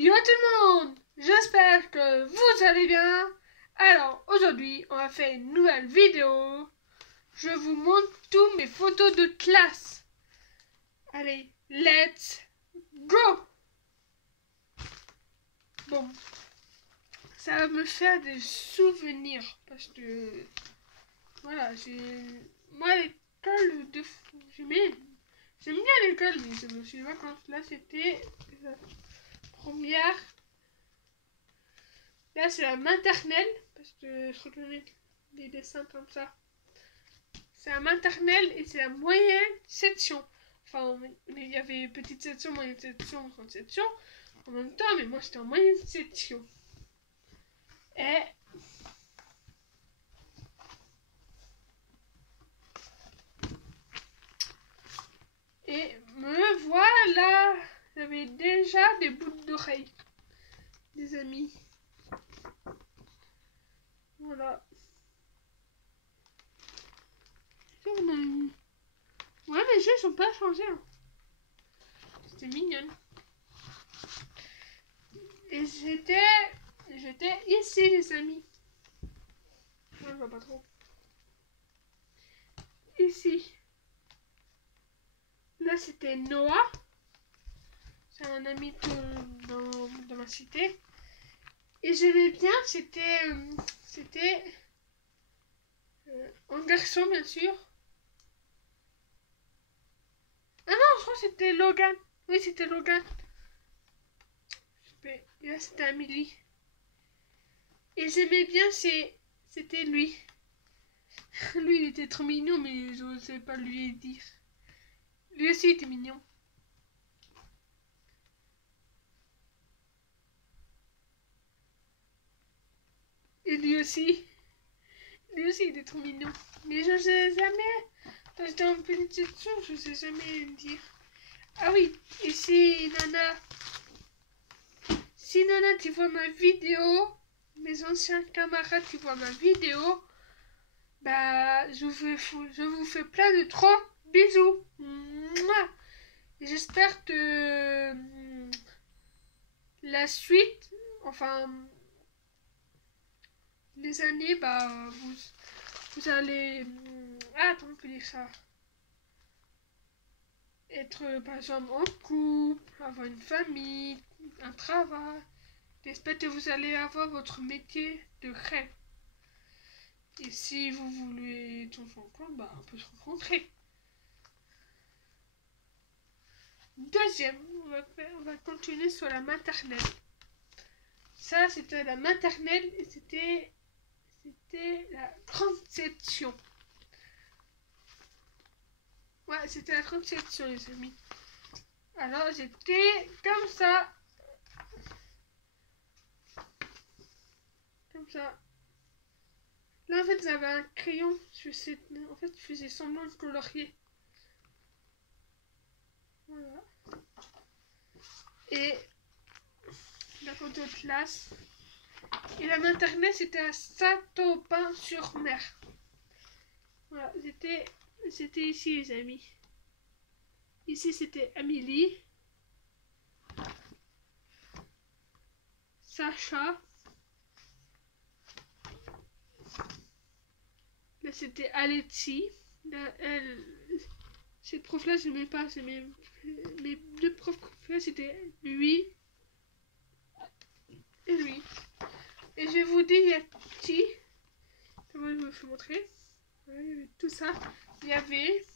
Yo tout le monde, j'espère que vous allez bien. Alors aujourd'hui on va faire une nouvelle vidéo. Je vous montre toutes mes photos de classe. Allez, let's go. Bon, ça va me faire des souvenirs parce que voilà, moi l'école j'aime bien l'école, mais je me suis vacances. Là c'était la première. Là, c'est la maternelle, parce que je reconnais des dessins comme ça. C'est la maternelle et c'est la moyenne section. Enfin, il y avait petite section, moyenne section, grande section en même temps, mais moi j'étais en moyenne section. Et me voilà, j'avais déjà des boucles d'oreilles, des amis. Voilà. Ouais, mes yeux sont pas changés. Hein. C'était mignonne. Et j'étais ici, les amis. Non, je vois pas trop. Ici. Là, c'était Noah. C'est un ami dans ma cité. Et j'aimais bien, c'était un garçon, bien sûr. Ah non, je crois que c'était Logan. Oui, c'était Logan. Et là, c'était Amélie. Et j'aimais bien, c'était lui. Lui, il était trop mignon, mais je n'osais pas lui dire. Lui aussi, il était mignon. Et lui aussi, il était trop mignon. Mais je ne sais jamais, quand j'étais en petite section, je ne sais jamais me dire. Ah oui, et si Nana, tu vois ma vidéo, mes anciens camarades qui voient ma vidéo, bah, je vous fais plein de trop bisous. Mouah. J'espère que la suite, enfin, les années, bah, vous allez, attends, on peut dire ça, être, par exemple, en couple, avoir une famille, un travail. J'espère que vous allez avoir votre métier de rêve. Et si vous voulez être encore, bah, on peut se rencontrer. Deuxième, on va continuer sur la maternelle. Ça, c'était la maternelle et c'était la grande section. Ouais, c'était la grande section, les amis. Alors, j'étais comme ça. Comme ça. Là, en fait, j'avais un crayon. En fait, je faisais semblant de colorier. Voilà. Et la photo de classe. Et la maternelle, c'était à Saint-Aubin-sur-Mer. Voilà, c'était ici, les amis. Ici, c'était Amélie, Sacha. Là, c'était Alexis. Là, cette prof-là, je n'aimais pas. Mes deux profs préférés, c'était lui et lui. Et je vais vous dire, qui. Comment je vous fais montrer. Voilà, il y avait tout ça. Il y avait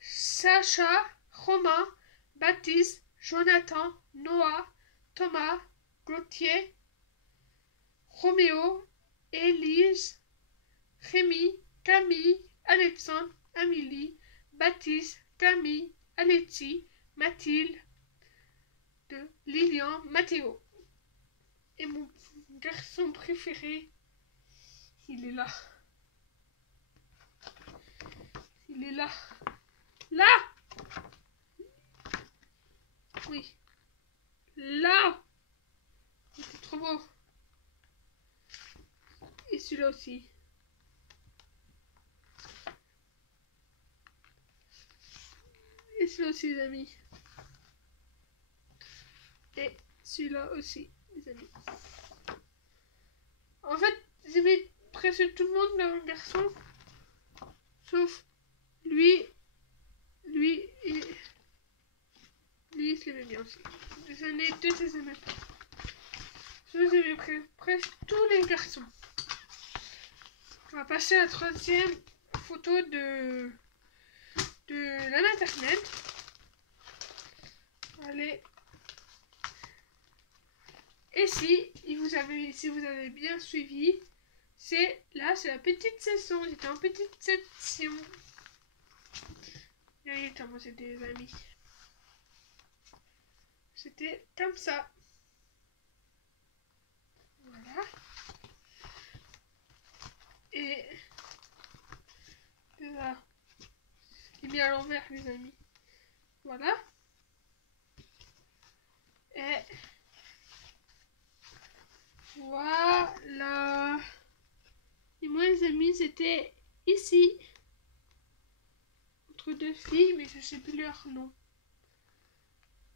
Sacha, Romain, Baptiste, Jonathan, Noah, Thomas, Gauthier, Roméo, Élise, Rémi, Camille, Alexandre, Amélie, Baptiste, Camille, Alexis, Mathilde, Lilian, Mathéo. Et mon garçon préféré, il est là. Il est là. Là! Oui. Là! C'est trop beau. Et celui-là aussi. Et celui-là aussi, les amis. Et celui-là aussi, les amis. En fait, j'aimais presque tout le monde dans le garçon, sauf lui et lui, je l'aimais bien aussi. J'en ai deux, je les aimais pas. Je les aimais presque tous les garçons. On va passer à la troisième photo de la maternelle. Allez. Et si vous avez bien suivi, c'est la petite session. J'étais en petite section. Regardez comment c'était, les amis. C'était comme ça. Voilà. Et là, il est mis à l'envers, les amis. Voilà. Et voilà. Et moi, les amis, c'était ici. Entre deux filles, mais je ne sais plus leur nom.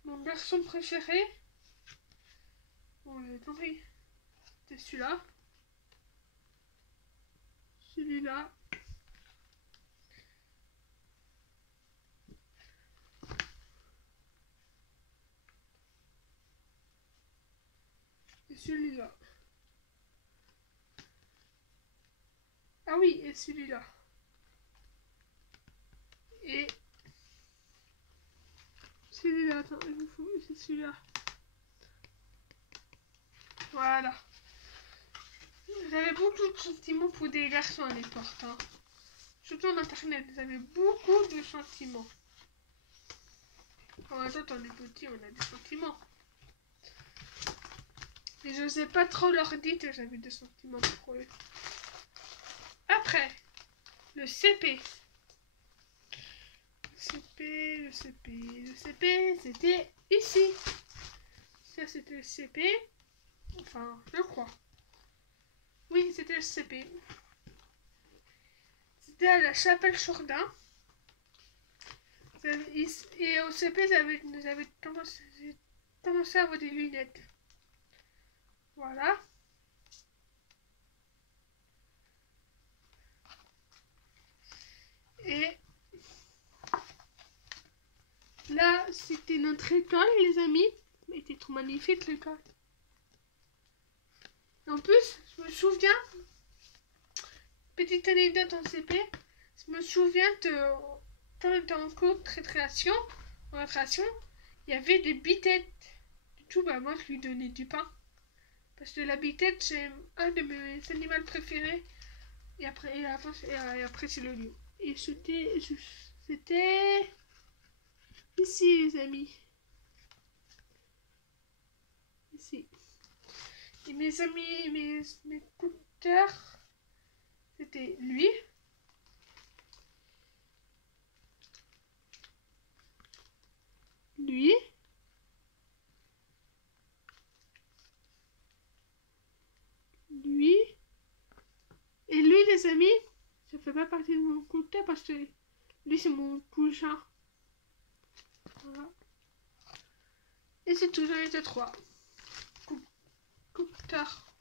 Mon garçon préféré. Bon, j'ai compris. C'était celui-là. Celui-là. Et celui-là. Ah oui, et celui-là. Et celui-là, attends, c'est celui-là. Voilà. J'avais beaucoup de sentiments pour des garçons à l'époque. Hein. Surtout en internet, j'avais beaucoup de sentiments. En même temps, quand on est petit, on a des sentiments. Mais je n'osais pas trop leur dire que j'avais des sentiments pour eux. Après, le CP. Le CP, c'était ici. Ça, c'était le CP. Enfin, je crois. Oui, c'était le CP. C'était à la Chapelle Jourdain. Et au CP, j'avais commencé à avoir des lunettes. Voilà. Et là, c'était notre école, les amis. C'était trop magnifique, l'école. En plus, je me souviens, petite anecdote en CP, je me souviens de quand on était en cours de récréation, il y avait des bitettes. Du coup, bah, moi, je lui donnais du pain. Parce que la bitette, c'est un de mes animaux préférés. Et après, c'est le lion. Et c'était ici, les amis. Ici. Et mes amis, mes coups de cœur, c'était lui. Lui. Lui. Et lui, les amis, ça fait pas partie de mon coup de cœur parce que lui, c'est mon cousin. Voilà. Et c'est toujours les trois. Coup de cœur.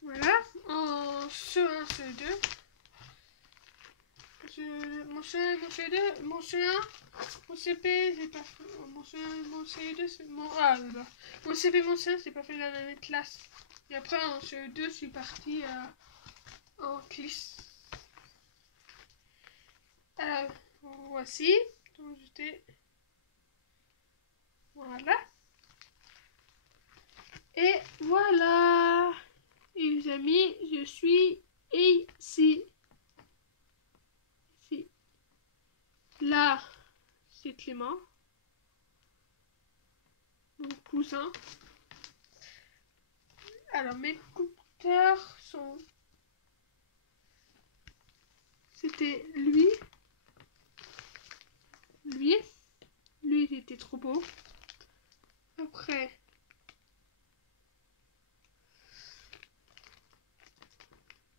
Voilà. En CE1, CE2. Mon CE2, mon CE1, mon CP, j'ai pas fait. Mon CE2, c'est mon. Ah, là. Mon CP, mon CE1, c'est pas fait dans la même classe. Et après, en CE2, je suis partie en classe. Alors, voici. Donc, j'étais. Voilà. Et voilà. Et les amis, je suis ici. Ici. Là, c'est Clément. Mon cousin. Alors, mes coups de cœur sont... C'était lui. Lui, il était trop beau. Après,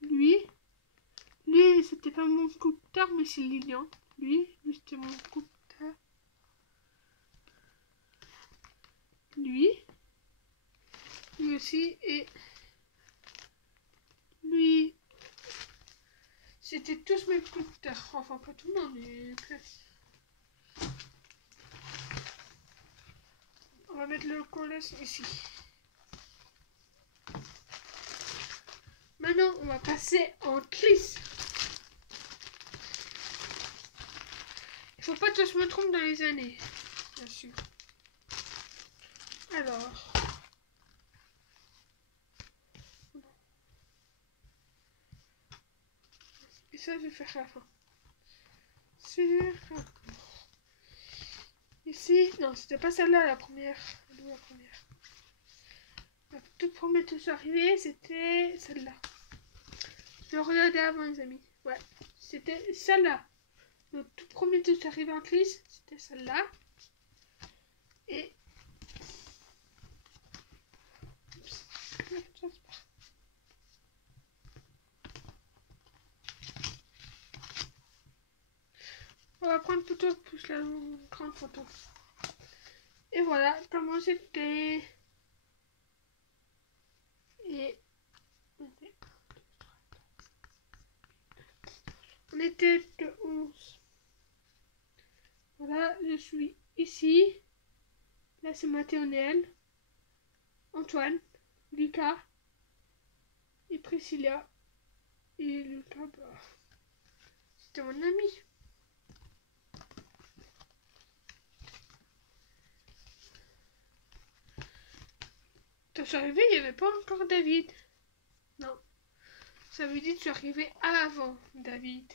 lui, c'était pas mon coup de cœur, mais c'est Lilian. Lui, c'était mon coup de cœur. aussi. Et lui, c'était tous mes coups de cœur. Enfin, pas tout le monde, mais presque. On va mettre le collage ici. Maintenant, on va passer en clisse. Il faut pas que je me trompe dans les années, bien sûr. Alors, et ça, je vais faire à la fin. Ici, non, c'était pas celle-là la première. La première. La toute première que je suis arrivée, c'était celle-là. Je l'ai regardé avant, les amis. Ouais, c'était celle-là. Le tout premier que je suis arrivée en clisse, c'était celle-là. Et on va prendre plutôt plus la grande photo. Et voilà comment c'était. Et on était de 11. Voilà, je suis ici. Là, c'est Mathéonel, Antoine, Lucas et Priscilla. Et Lucas, bah, c'était mon ami. Quand je suis arrivée, il n'y avait pas encore David. Non. Ça veut dire que je suis arrivée avant David.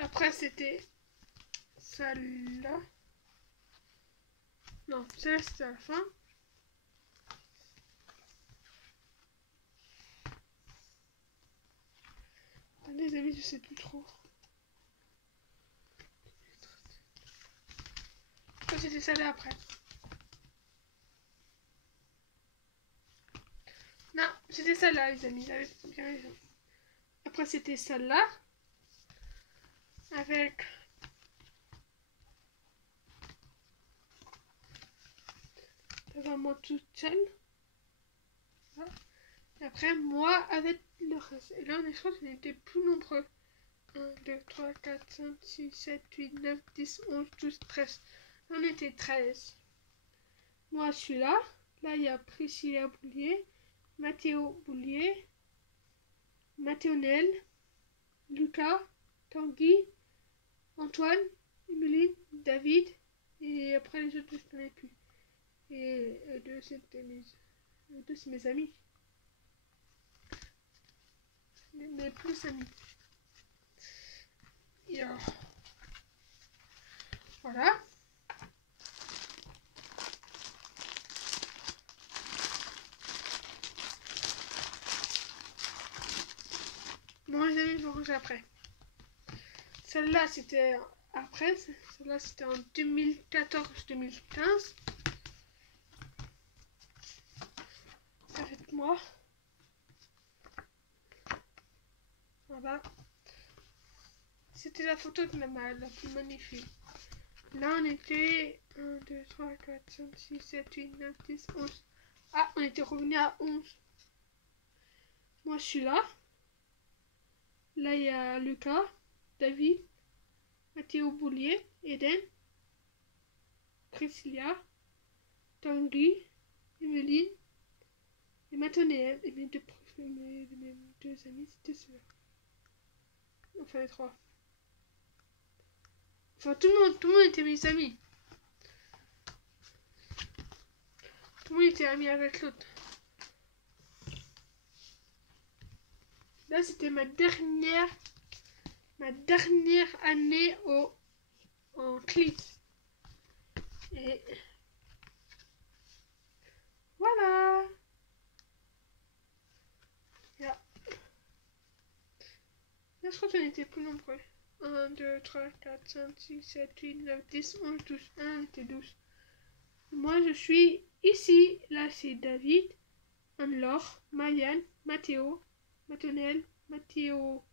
Après, c'était celle-là. Non, celle-là, c'était à la fin. Les amis, je sais plus trop. C'était celle-là après. Non, c'était celle-là, les amis. J'avais bien raison. Après, c'était celle-là. Avec vraiment toute seule. Voilà. Et après, moi avec le reste. Et là, je crois qu'on était plus nombreux. 1, 2, 3, 4, 5, 6, 7, 8, 9, 10, 11, 12, 13. On était 13. Moi, je suis là. Là, il y a Priscilla Boulier, Mathéo Boulier, Mathéonel, Lucas, Tanguy, Antoine, Emeline, David. Et après, les autres, je ne connais plus. Et deux, c'était c'est mes amis. Mes plus amis. Et voilà. Bon, les amis, je vais ranger après. Celle-là, c'était après. Celle-là, c'était en 2014-2015. Avec moi. Voilà. C'était la photo de la plus magnifique. Là, on était 1, 2, 3, 4, 5, 6, 7, 8, 9, 10, 11. Ah, on était revenu à 11. Moi, je suis là. Là, il y a Lucas, David, Mathéo Boulier, Eden, Priscilla, Tanguy, Emeline et Mathéonel. Et mes deux amis, c'était ceux-là. Enfin, les trois. Enfin, tout le monde était mes amis. Tout le monde était ami avec l'autre. Là, c'était ma dernière année en clips. Et voilà. Là, je crois qu'on était plus nombreux. 1, 2, 3, 4, 5, 6, 7, 8, 9, 10, 11, 12. 1, on était 12. Moi, je suis ici. Là, c'est David, Anne-Laure, Marianne, Mathéo, Mathéonel, Mathéo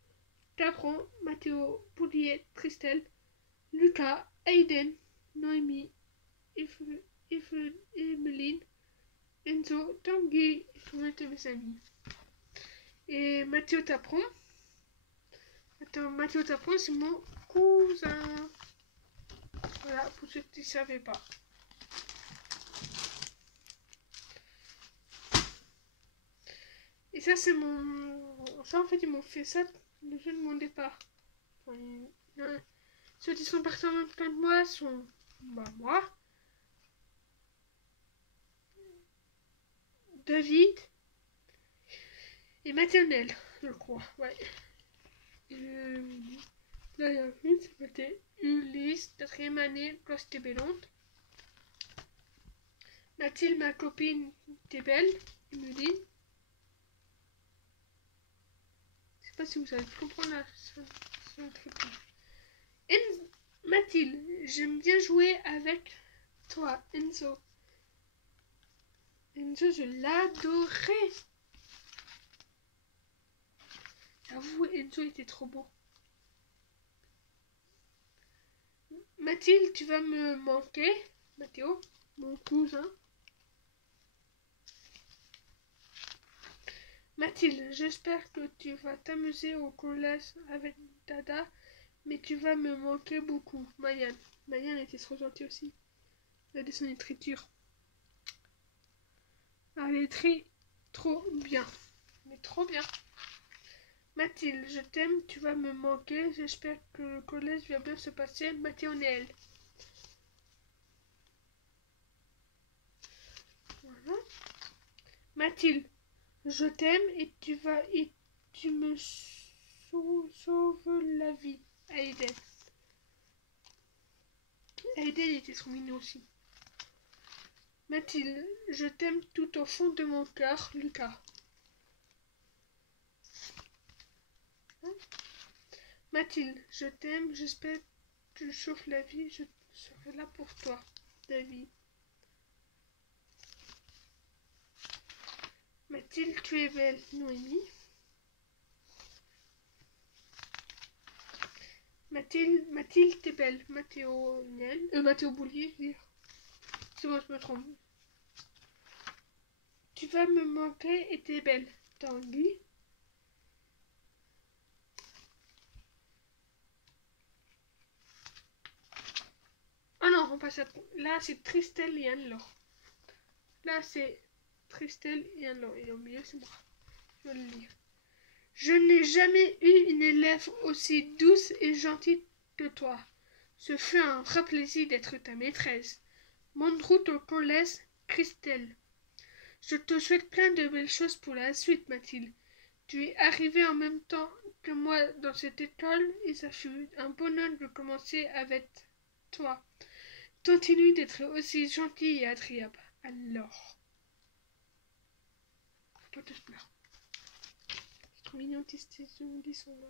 Capron, Mathéo, Pouliet, Tristel, Lucas, Aiden, Noémie, Emeline, Enzo, Tanguy, sont mes amis. Et Mathéo Tapron. Attends, Mathéo Tapron, c'est mon cousin. Voilà, pour ceux qui ne savaient pas. Et ça, c'est mon... Ça, en fait, ils m'ont fait ça le jour de mon départ. Enfin, ceux qui sont partis en même temps que moi sont... moi, David et Maternelle, je crois. Ouais. Là, il y a une, c'était Ulysse, 4e année, classe Tébélonde. Mathilde, ma copine, t'es belle, Emeline. Je sais pas si vous allez comprendre la Mathilde, j'aime bien jouer avec toi, Enzo. Enzo, je l'adorais. J'avoue, Enzo était trop beau. Mathilde, tu vas me manquer. Mathéo, mon cousin. Mathilde, j'espère que tu vas t'amuser au collège avec Dada, mais tu vas me manquer beaucoup. Mayan. Mayan était trop gentille aussi. Elle a son écriture. Elle écrit trop bien. Mais trop bien. Mathilde, je t'aime, tu vas me manquer. J'espère que le collège va bien se passer. Mathéo-Néel. Voilà. Mathilde, je t'aime et tu me sauves la vie. Aiden. Aiden était trop mignon aussi. Mathilde, je t'aime tout au fond de mon cœur. Lucas. Mathilde, je t'aime, j'espère que tu sauves la vie, je serai là pour toi. David. Mathilde, tu es belle. Noémie. Mathilde, t'es belle. Mathéo Boulier, je veux dire. C'est moi, je me trompe. Tu vas me manquer et t'es belle. Tanguy. Ah non, on passe à... Là, c'est Tristel et Anne-Laure. Là, c'est Tristel et Anne-Laure. Et au milieu, c'est moi. Je vais le lire. Je n'ai jamais eu une élève aussi douce et gentille que toi. Ce fut un vrai plaisir d'être ta maîtresse. Bonne route au collège, Christelle. Je te souhaite plein de belles choses pour la suite, Mathilde. Tu es arrivée en même temps que moi dans cette école et ça fut un bonheur de commencer avec toi. Continue d'être aussi gentille et agréable. Alors. Toi, tu pleures. C'est trop mignon, tes ongles sont là.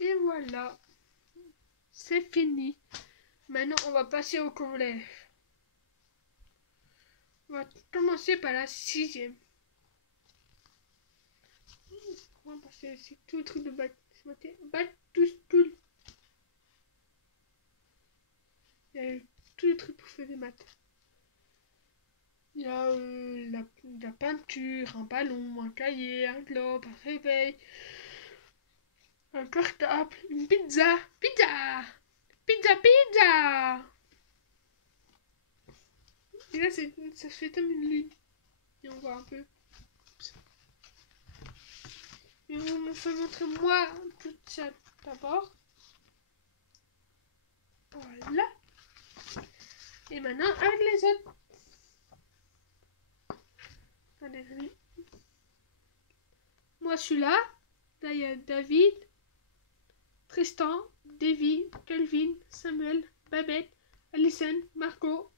Et voilà. C'est fini. Maintenant, on va passer au collège. On va commencer par la 6e. Parce que c'est tout le truc de bac. Tout. Il y a tous les trucs pour faire des maths. Il y a la peinture, un ballon, un cahier, un globe, un réveil, un cartable, une pizza. Pizza. Et là, ça se fait comme une lune. Et on voit un peu. Et on me fait montrer moi tout ça d'abord. Voilà. Et maintenant, avec les autres. Allez. Moi, je suis là. Là, il y a David, Tristan, Davy, Kelvin, Samuel, Babette, Alison, Marco,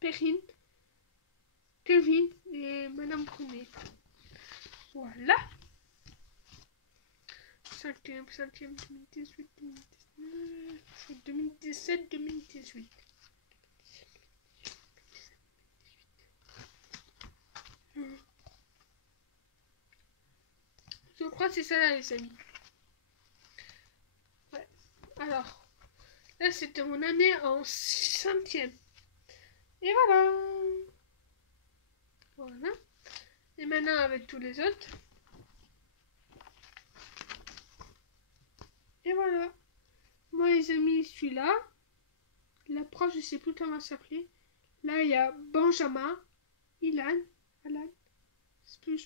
Perrine, Kelvin et Madame Brunet. Voilà. 5e, 2018, 2019, 2017, 2018. Je crois que c'est ça là, les amis. Ouais. Alors, là, c'était mon année en 5e. Et voilà. Voilà. Et maintenant, avec tous les autres. Et voilà. Moi, les amis, celui-là. La prof, je sais plus comment elle s'appelait. Là, il y a Benjamin, Ilan, Alan. Je sais plus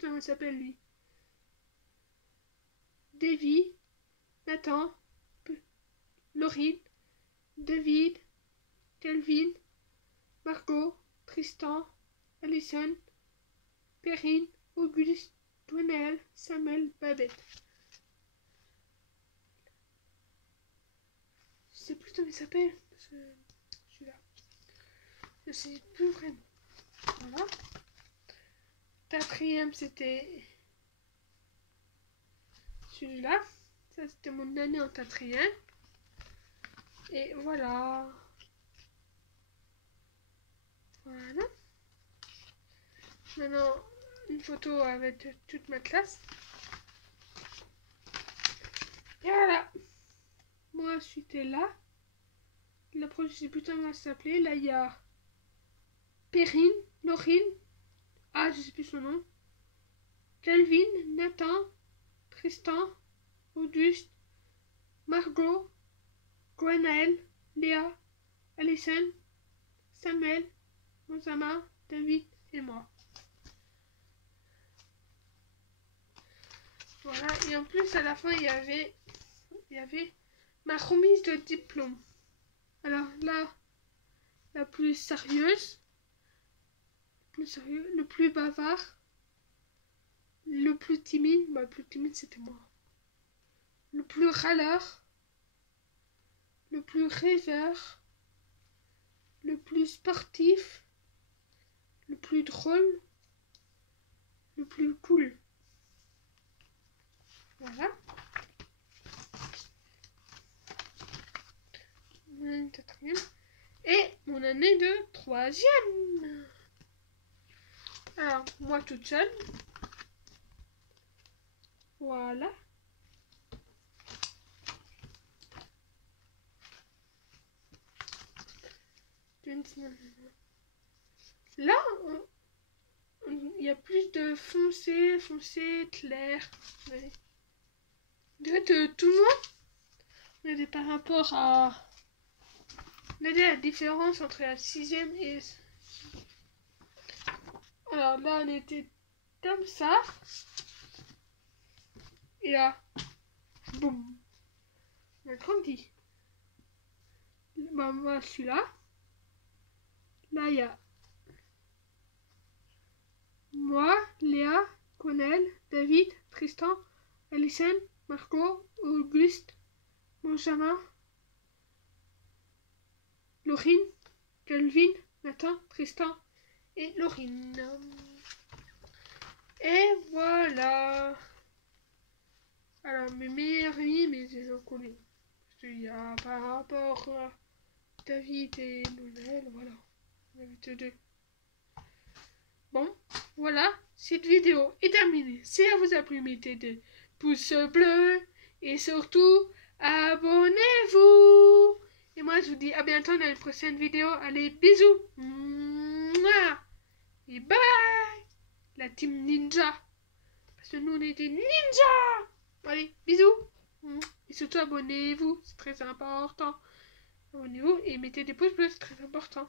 comment il s'appelle lui. Davy, Nathan, Laurine, David, Kelvin, Margot, Tristan, Alison, Perrine, Auguste, Dwayne, Samuel, Babette. Je sais plus comment il s'appelle. Celui-là. Je sais plus vraiment. Voilà. 4e, c'était celui-là. Ça, c'était mon année en 4e. Et voilà. Voilà. Maintenant, une photo avec toute ma classe. Et voilà. Moi, j'étais là. La prochaine, je sais plus comment ça s'appelait. Là, il y a Perrine, Laurine. Ah, je sais plus son nom. Calvin, Nathan, Tristan, Auguste, Margot, Gwenaël, Léa, Alison, Samuel, Benjamin, David et moi. Voilà, et en plus à la fin il y avait ma remise de diplôme. Alors là, la plus sérieuse, le plus bavard, le plus timide, le plus timide c'était moi. Le plus râleur, le plus rêveur, le plus sportif, le plus drôle, le plus cool. Voilà. Mon année de 4e. Et mon année de 3e. Alors, moi toute seule. Voilà. Là, il y a plus de foncé, clair. De tout le monde. On est par rapport à... Regardez la différence entre la 6e et... Alors là, on était comme ça. Et là, boum. On a grandi. Bah, moi, je suis là. Là, il y a moi, Léa, Conel, David, Tristan, Alison, Margot, Auguste, Benjamin, Laurine, Calvin, Nathan, Tristan et Laurine. Et voilà. Alors, mes meilleurs amis, mes inconnus. Parce qu'il y a par rapport à David et Noël, voilà. On avait tous deux. Bon, voilà, cette vidéo est terminée. Si elle vous a plu, mettez des pouces bleus et surtout, abonnez-vous. Et moi, je vous dis à bientôt dans une prochaine vidéo. Allez, bisous. Mouah. Et bye. La team ninja. Parce que nous, on est des ninjas. Allez, bisous. Et surtout, abonnez-vous. C'est très important. Abonnez-vous et mettez des pouces bleus, c'est très important.